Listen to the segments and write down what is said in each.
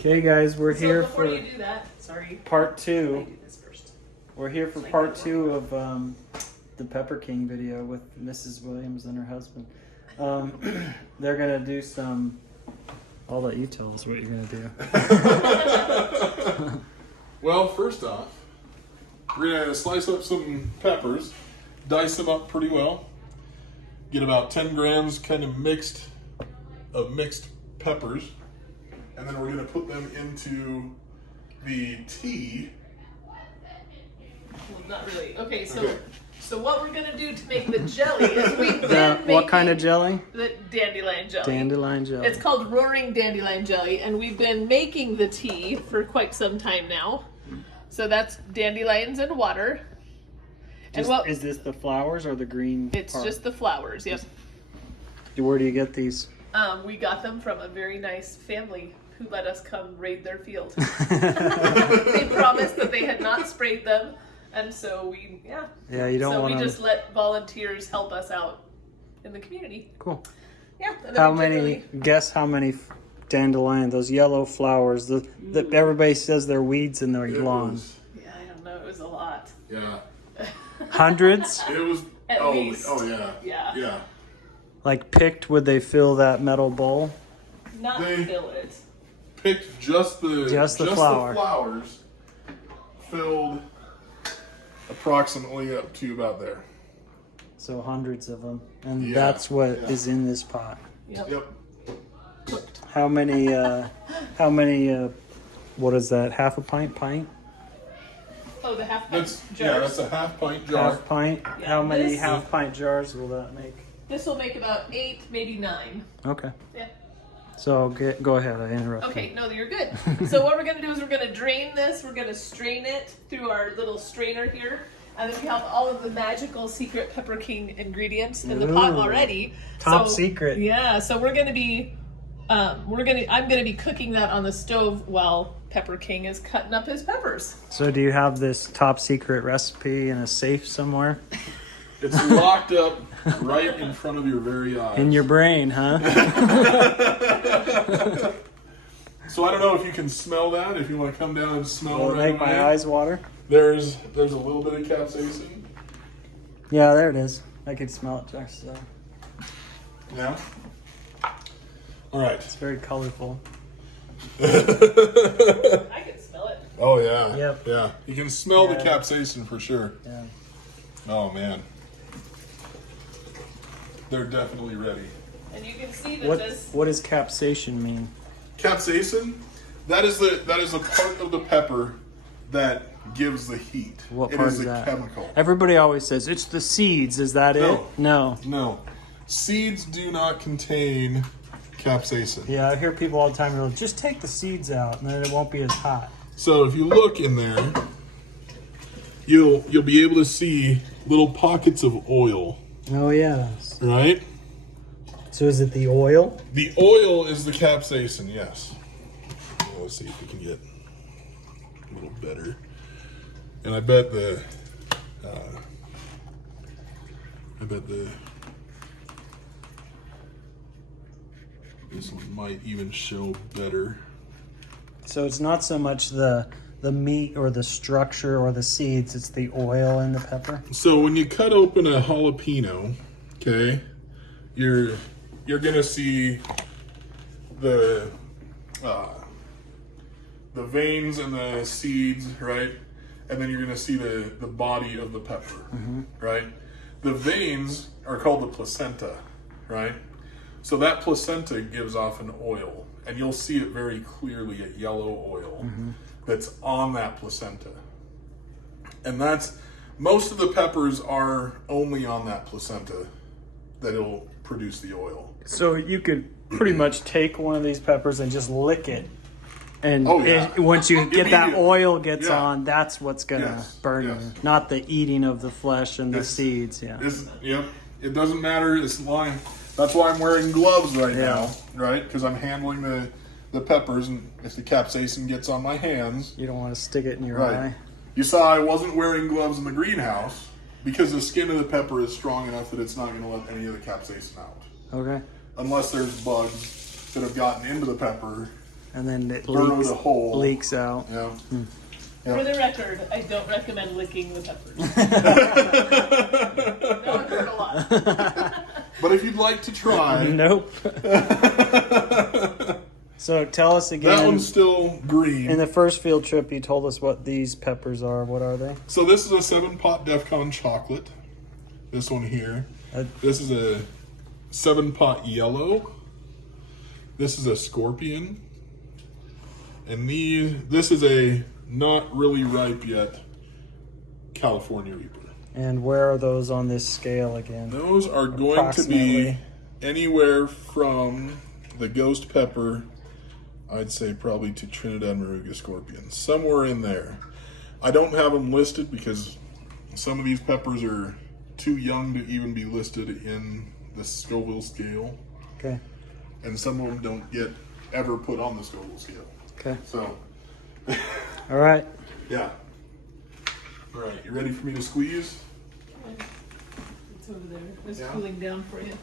Okay, guys, we're So here before for you do that, sorry. part I two. do this first. We're here for part two of the Pepper King video with Mrs. Williams and her husband. They're gonna do some. I'll let you tell us what you're gonna do. Well, first off, we're gonna slice up some peppers, dice them up pretty well, get about 10 grams kind of mixed peppers, and then we're gonna put them into the tea. Well, not really. Okay, so Okay. so what we're gonna do to make the jelly is we've been What kind of making jelly? the dandelion jelly. Dandelion jelly. It's called Roaring Dandelion Jelly, and we've been making the tea for quite some time now. So that's dandelions and water. And Is this the flowers or the green? it's part? just the flowers. Yep. Where do you get these? We got them from a very nice family who let us come raid their field. They promised that they had not sprayed them, and so Yeah, you don't so want we to. just let volunteers help us out in the community. Cool. Yeah. And then How we many? generally- Guess how many dandelion? Those yellow flowers. The everybody says they're weeds in their It lawn. was, Yeah, I don't know. It was a lot. yeah, Hundreds. it was. At oh, least. oh yeah, Yeah. yeah. Like picked, would they fill that metal bowl? Not They- fill it. Picked just the flower. flowers, filled approximately up to about there. So hundreds of them, and Yeah, that's what is yeah. in this pot. Yep. Yep. Cooked. How many? How many? What is that? Half a pint? Pint? Oh, the half pint That's jars. yeah. That's a half pint jar. Half pint? Yeah, How many this- half pint jars will that make? This will make about 8, maybe 9. Okay. Yeah. So go ahead. I interrupted. Okay, no, you're good. So what we're gonna do is we're gonna drain this. We're gonna strain it through our little strainer here, and then we have all of the magical secret Pepper King ingredients in the pot Ooh. already. Top secret. Yeah. So we're gonna be, I'm gonna be cooking that on the stove while Pepper King is cutting up his peppers. So do you have this top secret recipe in a safe somewhere? It's locked up right in front of your very eyes. In your brain, huh? So I don't know if you can smell that. If you want to come down and smell Will it right make my away. eyes water? There's a little bit of capsaicin. Yeah, there it is. I can smell it just so. Yeah. All right. It's very colorful. I can smell it. Oh yeah. Yep. Yeah. You can smell the Yeah. capsaicin for sure. Yeah. Oh man. They're definitely ready. And you can see that What does capsaicin mean? Capsaicin, that is a part of the pepper that gives the heat. What It part is is a that? chemical. Everybody always says it's the seeds. Is that No. it? No. No. Seeds do not contain capsaicin. Yeah, I hear people all the time go, just take the seeds out and then it won't be as hot. So if you look in there, you'll be able to see little pockets of oil, Oh yeah. right? So is it the oil? The oil is the capsaicin, yes. Let's see if we can get a little better. And I bet the this one might even show better. So it's not so much the meat or the structure or the seeds, it's the oil in the pepper. So when you cut open a jalapeno, okay, you're gonna see the veins and the seeds, right? And then you're gonna see the body of the pepper, right? The veins are called the placenta, right? So that placenta gives off an oil, and you'll see it very clearly, a yellow oil that's on that placenta. And most of the peppers are only on that placenta that it'll produce the oil. So you could pretty much take one of these peppers and just lick it. And Oh, yeah. once you get that Immediately. oil gets Yeah. on, that's what's gonna Yes, burn yes. you. Not the eating of the flesh and the It's- seeds, yeah. Yep, it doesn't matter. It's long. That's why I'm wearing gloves right Yeah. now, right? Because I'm handling the peppers, and if the capsaicin gets on my hands, You don't want to stick it in your right. eye. You saw I wasn't wearing gloves in the greenhouse because the skin of the pepper is strong enough that it's not going to let any of the capsaicin out. Okay. Unless there's bugs that have gotten into the pepper and then it burrow the hole. leaks out. Yeah. For the record, I don't recommend licking the peppers. That would hurt a lot. But if you'd like to try, Nope. So tell us again. that one's still green. In the first field trip, you told us what these peppers are. What are they? So this is a 7-pot DEFCON chocolate. This one here. This is a 7-pot yellow. This is a scorpion. And this is a not really ripe yet California Reaper. And where are those on this scale again? Those are going to Approximately. be anywhere from the ghost pepper, I'd say probably to Trinidad Moruga scorpion. Somewhere in there. I don't have them listed because some of these peppers are too young to even be listed in the Scoville scale. Okay. And some of them don't get ever put on the Scoville scale. Okay. So, All right. yeah. All right, you ready for me to squeeze? It's over there. It's Yeah. cooling down for you.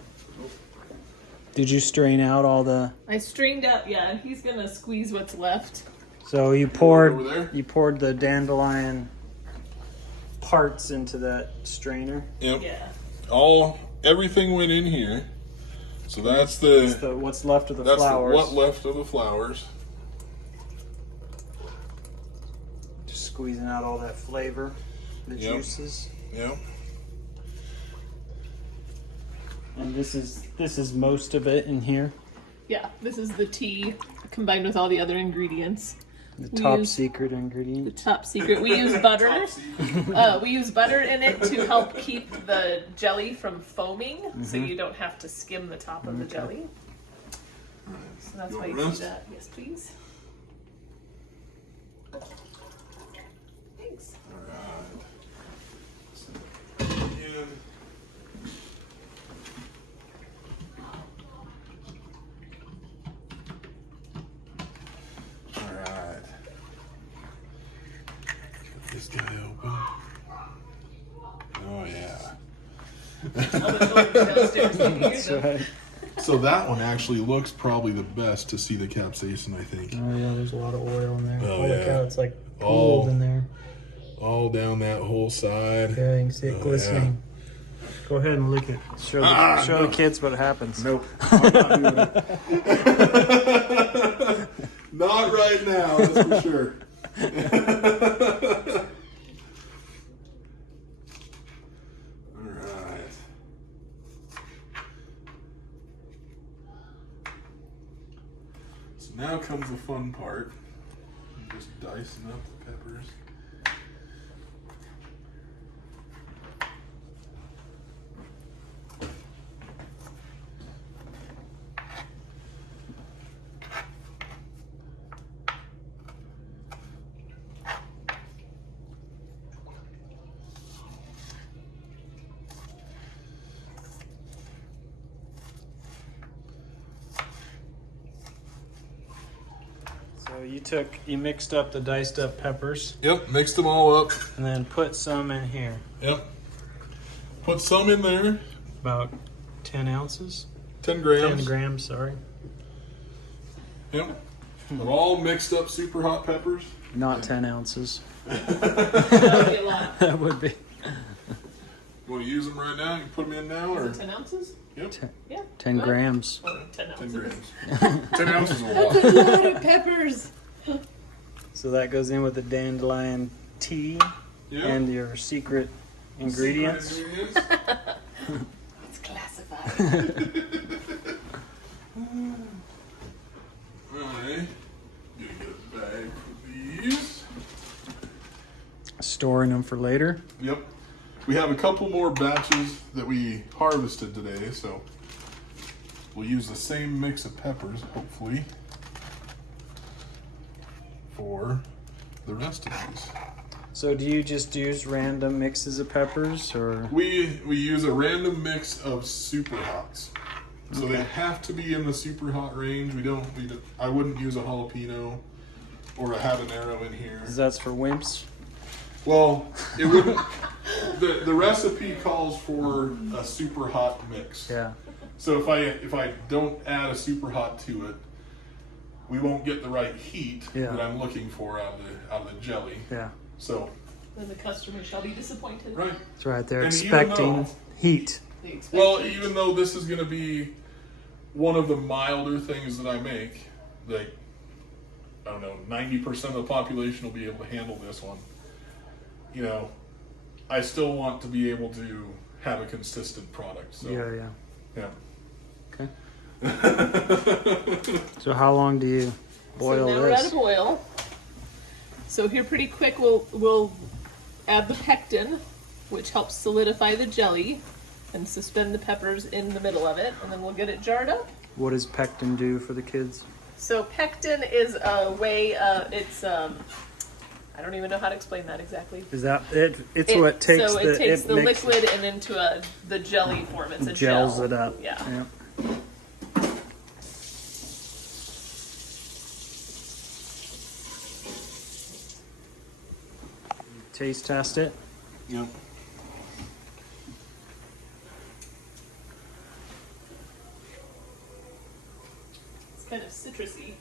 Did you strain out all the? I strained out. Yeah, he's gonna squeeze what's left. So you Over there? poured the dandelion parts into that strainer. Yep. Yeah. Everything went in here. So that's What's left of the that's flowers. what left of the flowers. Just squeezing out all that flavor, the Yep. juices. Yep. And this is most of it in here. Yeah. This is the tea combined with all the other ingredients. The We top use- secret The ingredient. top secret. We use butter. We use butter in it to help keep the jelly from foaming, so you don't have to skim the top of the jelly. So that's You why you want do rest? that. Yes, please. Thanks. Alright. Get this guy open. Oh yeah. I'll go downstairs and hear That's them. right. So that one actually looks probably the best to see the capsaicin, I think. Oh yeah, there's a lot of oil in there. Oh, Holy yeah. cow, it's like Oh. pooled in there. All down that whole side. Yeah, you can see it Oh, glistening. Go ahead and lick it. Show no. the kids what happens. Nope. I'm not doing it. Not right now, that's for sure. Alright. So now comes the fun part. I'm just dicing up the peppers. So you mixed up the diced up peppers Yep, mixed them all up. and then put some in here. Yep. Put some in there. About 10 ounces. 10 grams. 10 grams, sorry. Yep. Of all mixed up super hot peppers. Not 10 ounces. That'll be a lot. That would be. You want to use them right now? You can put them in now, or Is it 10 ounces? yep, Yeah. 10 Well, grams. or 10 10 ounces. grams. 10 ounces is a lot. That's a lot of peppers. So that goes in with the dandelion tea Yeah. and your secret ingredients. Secret ingredients. It's classified. Alright. Gonna get a bag for these. Storing them for later. Yep. We have a couple more batches that we harvested today, so we'll use the same mix of peppers, hopefully, for the rest of these. So do you just use random mixes of peppers or? We use a random mix of super hots. So they have to be in the super hot range. I wouldn't use a jalapeno or a habanero in here. That's for wimps? Well, it wouldn't. The recipe calls for a super hot mix. Yeah. So if I don't add a super hot to it, we won't get the right heat Yeah. that I'm looking for out of the jelly. Yeah. So, Then the customer shall be disappointed. right. That's right. They're And even expecting though- heat. They expect Well, it. even though this is going to be one of the milder things that I make, like, I don't know, 90% of the population will be able to handle this one. You know, I still want to be able to have a consistent product. So, Yeah. yeah. Okay. So how long do you boil so now we're at a this? boil. So here pretty quick we'll add the pectin, which helps solidify the jelly and suspend the peppers in the middle of it, and then we'll get it jarred up. What does pectin do for the kids? So pectin is a way, it's, I don't even know how to explain that exactly. Is that it? It's what takes so it takes the makes liquid and into the jelly form. It's a gels gel. it up. Yeah. Taste test it. Yeah. It's kind of citrusy.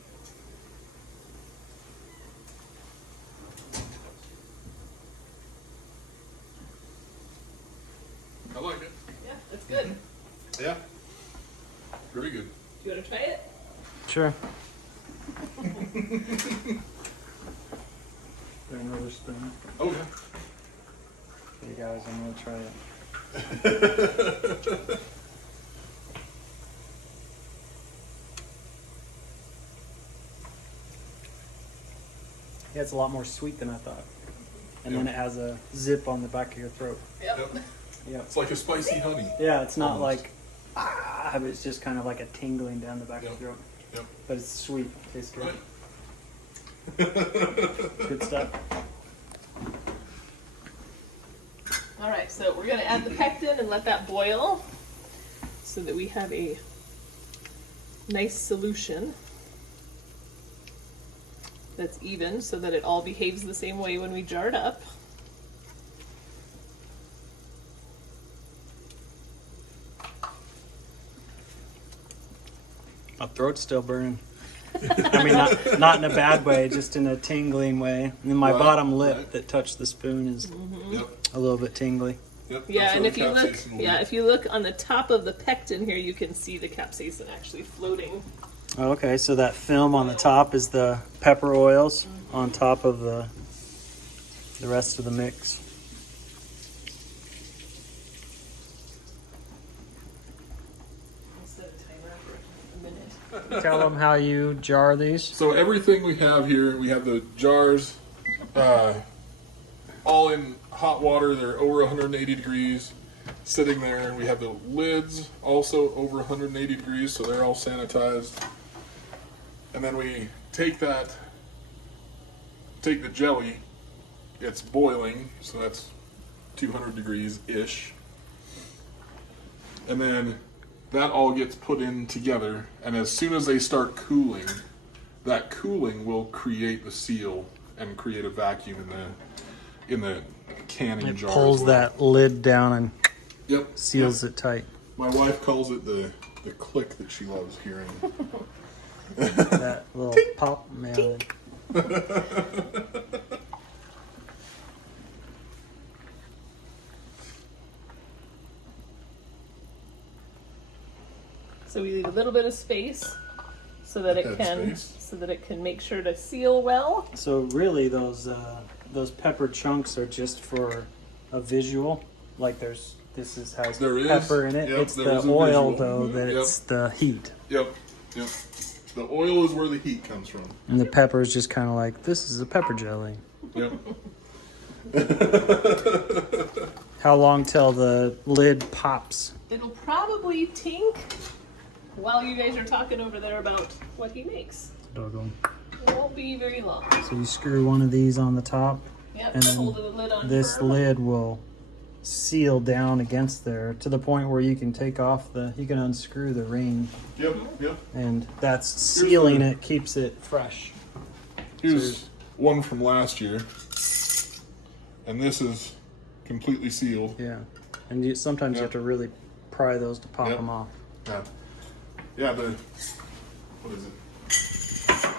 I like it. Yeah, that's good. Yeah. Very good. Do you want to try it? Sure. There another spoon. Oh, yeah. Okay, guys, I'm gonna try it. Yeah, it's a lot more sweet than I thought. And then it has a zip on the back of your throat. Yep. Yep. Yeah. It's like a spicy honey. Yeah, it's not Almost. like but it's just kind of like a tingling down the back of Yep. the throat. Yep. But it's sweet. Tastes good. Right. Good stuff. All right, so we're going to add the pectin and let that boil so that we have a nice solution that's even so that it all behaves the same way when we jar it up. My throat's still burning. I mean, not in a bad way, just in a tingling way. And then my Right, bottom lip right. that touched the spoon is Yep. a little bit tingly. Yep. Yeah, That's and where if the you look, capsaicin will be. if you look on the top of the pectin here, you can see the capsaicin actually floating. Oh, okay, so that film on the top is the pepper oils on top of the rest of the mix. I'll set a timer for a minute. Tell them how you jar these. So everything we have here, we have the jars, all in hot water. They're over 180 degrees, sitting there. We have the lids also over 180 degrees, so they're all sanitized. And then we take the jelly. It's boiling, so that's 200 degrees ish. And then that all gets put in together, and as soon as they start cooling, that cooling will create the seal and create a vacuum in the canning It jar. pulls as well. that lid down and Yep. seals Yep. it tight. My wife calls it the click that she loves hearing. That little pop. Yeah. So we leave a little bit of space so that it Head can space. make sure to seal well. So really, those pepper chunks are just for a visual. Like has There is. pepper in it. Yep, It's there the is a oil visual. though that Yep. it's the heat, Yep. The oil is where the heat comes from. and the pepper is just kind of like this is a pepper jelly. Yep. How long till the lid pops? It'll probably tink while you guys are talking over there about what he makes. Doggone. It won't be very long. So you screw one of these on the top. Yep, And then hold the lid on This firm. lid will seal down against there to the point where you can take off you can unscrew the ring, Yep. Yep. and that's sealing it, keeps it fresh. Here's one from last year, and this is completely sealed. Yeah, and sometimes you Yep. have to really pry those to pop Yep. them off. Yeah. Yeah. What is it?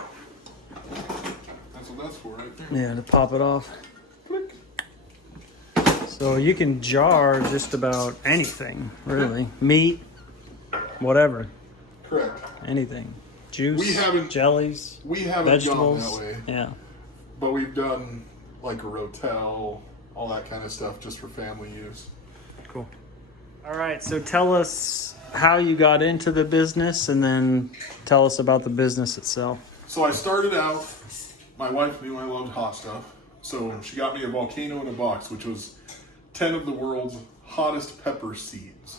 for right there. Yeah, to pop it off. Click. So you can jar just about anything, really. Meat, whatever, Correct. anything. Juice, We haven't- jellies, We haven't vegetables. gone that way, Yeah. but we've done like a rotel, all that kind of stuff just for family use. Cool. All right, so tell us how you got into the business and then tell us about the business itself. So I started out, my wife knew I loved hot stuff, so she got me a volcano in a box, which was 10 of the world's hottest pepper seeds.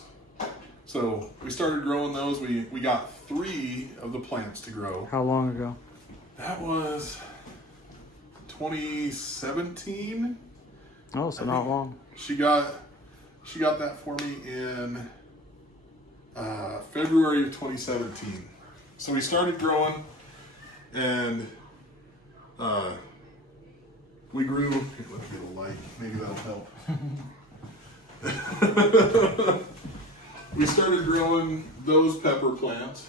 So we started growing those. We got 3 of the plants to grow. How long ago? That was 2017. Oh, so not long. She got that for me in February of 2017. So we started growing, and we grew. Here, let me get a light. Maybe that'll help. We started growing those pepper plants,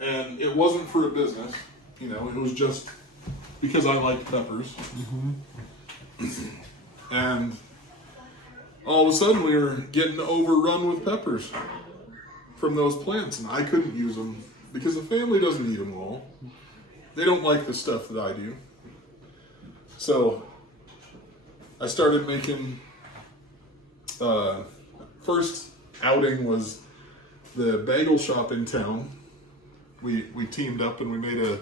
and it wasn't for a business. You know, it was just because I liked peppers. And all of a sudden, we were getting overrun with peppers from those plants, and I couldn't use them because the family doesn't eat them all. They don't like the stuff that I do. So I started making. First outing was the bagel shop in town. We teamed up and we made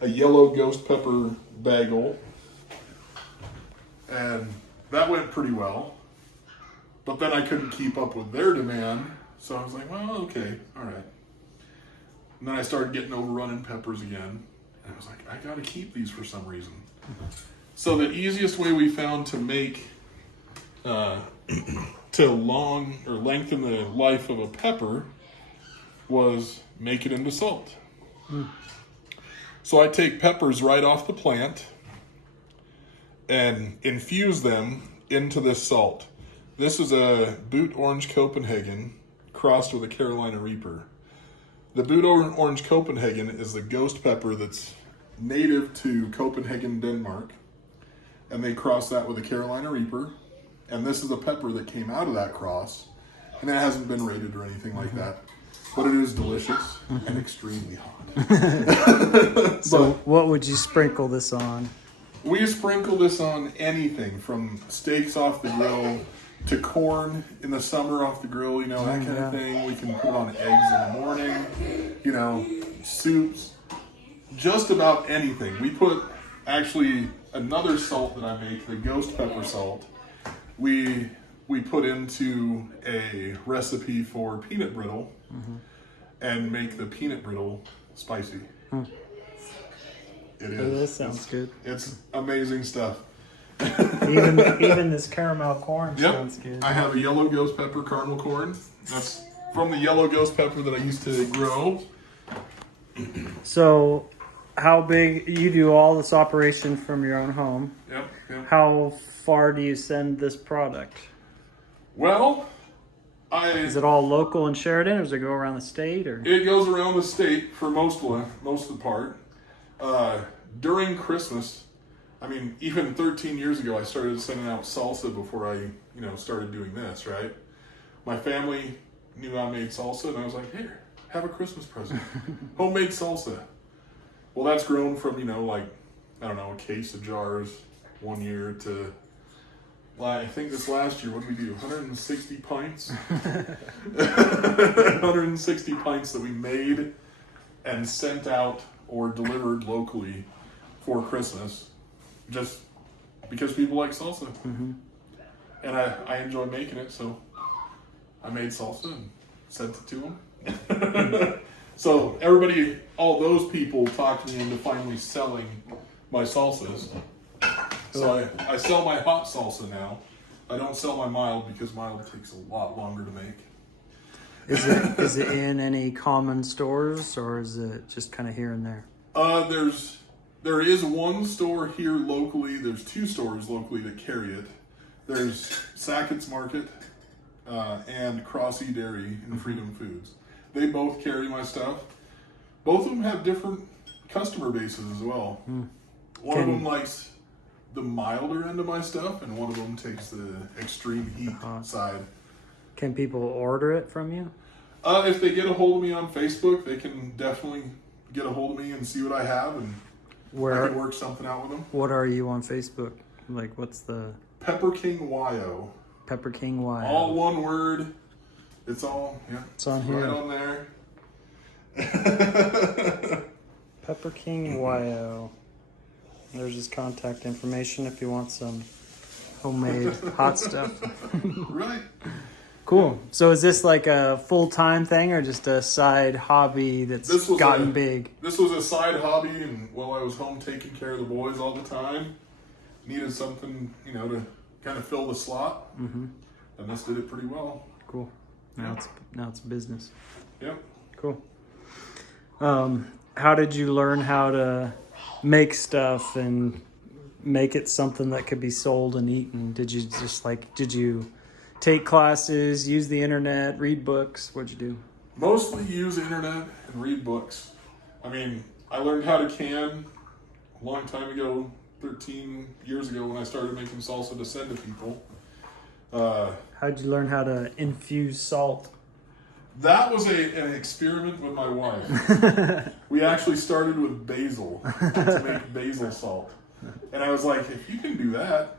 a yellow ghost pepper bagel, and that went pretty well. But then I couldn't keep up with their demand, so I was like, well, okay, all right. And then I started getting overrun in peppers again, and I was like, I gotta keep these for some reason. So the easiest way we found to make, to lengthen the life of a pepper was make it into salt. So I take peppers right off the plant and infuse them into this salt. This is a Boot Orange Copenhagen crossed with a Carolina Reaper. The Boot Orange Copenhagen is the ghost pepper that's native to Copenhagen, Denmark, and they cross that with a Carolina Reaper. And this is a pepper that came out of that cross, and it hasn't been rated or anything like that, but it is delicious and extremely hot. So what would you sprinkle this on? We sprinkle this on anything from steaks off the grill to corn in the summer off the grill, you know, that kind of thing. We can put on eggs in the morning, you know, soups, just about anything. We put actually another salt that I make, the ghost pepper salt. We put into a recipe for peanut brittle and make the peanut brittle spicy. It Oh, is. that sounds good. It's amazing stuff. Even this caramel corn sounds good. I have a yellow ghost pepper caramel corn. That's from the yellow ghost pepper that I used to grow. So how big, you do all this operation from your own home. Yep. How far do you send this product? Well, Is it all local in Sheridan, or does it go around the state? Or it goes around the state for most of the part. During Christmas, I mean, even 13 years ago, I started sending out salsa before I, started doing this, right? My family knew I made salsa, and I was like, here, have a Christmas present. Homemade salsa. Well, that's grown from, a case of jars one year to, I think this last year, what did we do? 160 pints? 160 pints that we made and sent out or delivered locally for Christmas, just because people like salsa. And I enjoy making it, so I made salsa and sent it to them. So everybody, all those people talked me into finally selling my salsas. So I sell my hot salsa now. I don't sell my mild because mild takes a lot longer to make. is it in any common stores, or is it just kind of here and there? There is one store here locally. There's 2 stores locally that carry it. There's Sackett's Market and Crossy Dairy and Freedom Foods. They both carry my stuff. Both of them have different customer bases as well. One of them likes the milder end of my stuff, and one of them takes the extreme heat side. Can people order it from you? If they get a hold of me on Facebook, they can definitely get a hold of me and see what I have, and I can work something out with them. What are you on Facebook? Like, what's the Pepper King YO. Pepper King Y? All one word. It's all, yeah. It's on right here. on there. Pepper King YO. There's his contact information if you want some homemade hot stuff. Right. Cool. So is this like a full-time thing or just a side hobby that's gotten big? This was a side hobby, and while I was home taking care of the boys all the time, needed something, to kind of fill the slot. And this did it pretty well. Cool. Now it's business. Yep. Cool. How did you learn how to make stuff and make it something that could be sold and eaten? Did you take classes, use the internet, read books? What'd you do? Mostly use the internet and read books. I mean, I learned how to can a long time ago, 13 years ago, when I started making salsa to send to people. How'd you learn how to infuse salt? That was an experiment with my wife. We actually started with basil to make basil salt. And I was like, if you can do that,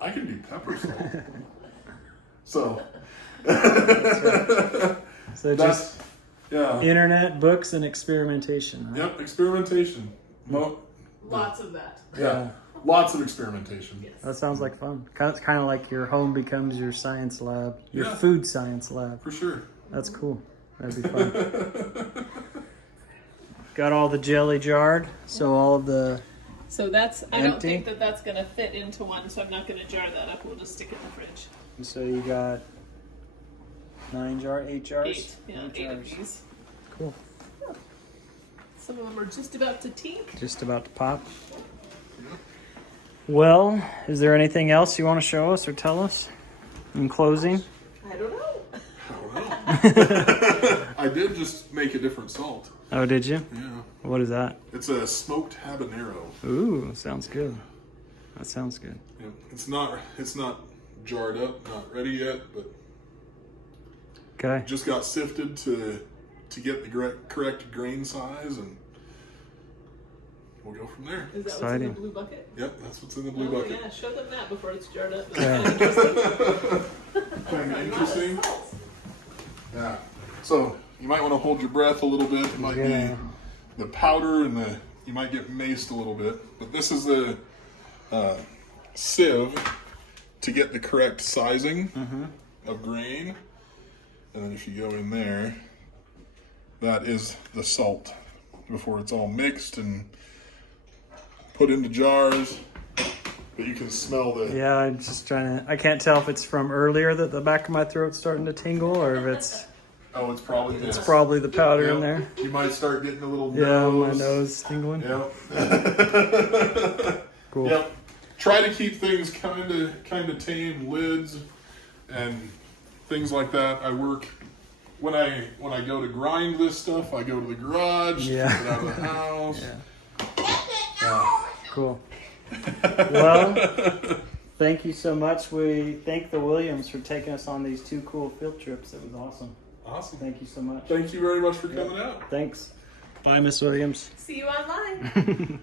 I can do pepper salt. So, So just yeah. internet, books, and experimentation. Right? Yep, experimentation. Lots of that. Yeah, lots of experimentation. Yes. That sounds like fun. It's kind of like your home becomes your science lab, your Yeah. food science lab. For sure. That's cool. That'd be fun. Got all the jelly jarred, so all of the So I don't Empty? think that's going to fit into one, so I'm not going to jar that up. We'll just stick it in the fridge. so you got 8 jars. 8. Yeah, 8 of these. Cool. Some of them are just about to tink. Just about to pop. Well, is there anything else you want to show us or tell us in closing? I don't know. I did just make a different salt. Oh, did you? Yeah. What is that? It's a smoked habanero. Ooh, sounds good. That sounds good. Yeah. It's not jarred up, not ready yet, but Okay. just got sifted to get the correct grain size, and we'll go from there. Is that Exciting. what's in the blue bucket? Yep, that's what's in the blue Oh, bucket. yeah, show them that before it's jarred up. Okay. Kind of interesting. Yeah. So you might want to hold your breath a little bit. It might Yeah. be the powder, and you might get maced a little bit. But this is the sieve to get the correct sizing of grain. And then if you go in there, that is the salt before it's all mixed and put into jars. But you can smell the... Yeah, I'm just I can't tell if it's from earlier that the back of my throat's starting to tingle or if it's Oh, it's probably this. probably the powder in Yep. there. You might start getting a little Yeah, nose. my nose tingling. Yep. Cool. Yep. Try to keep things kind of tame, lids and things like that. I work when I go to grind this stuff. I go to the garage, Yeah. get it out of the house. Yeah. Cool. Well, thank you so much. We thank the Williams for taking us on these 2 cool field trips. It was awesome. Awesome. Thank you so much. Thank you very much for coming out. Thanks. Bye, Miss Williams. See you online.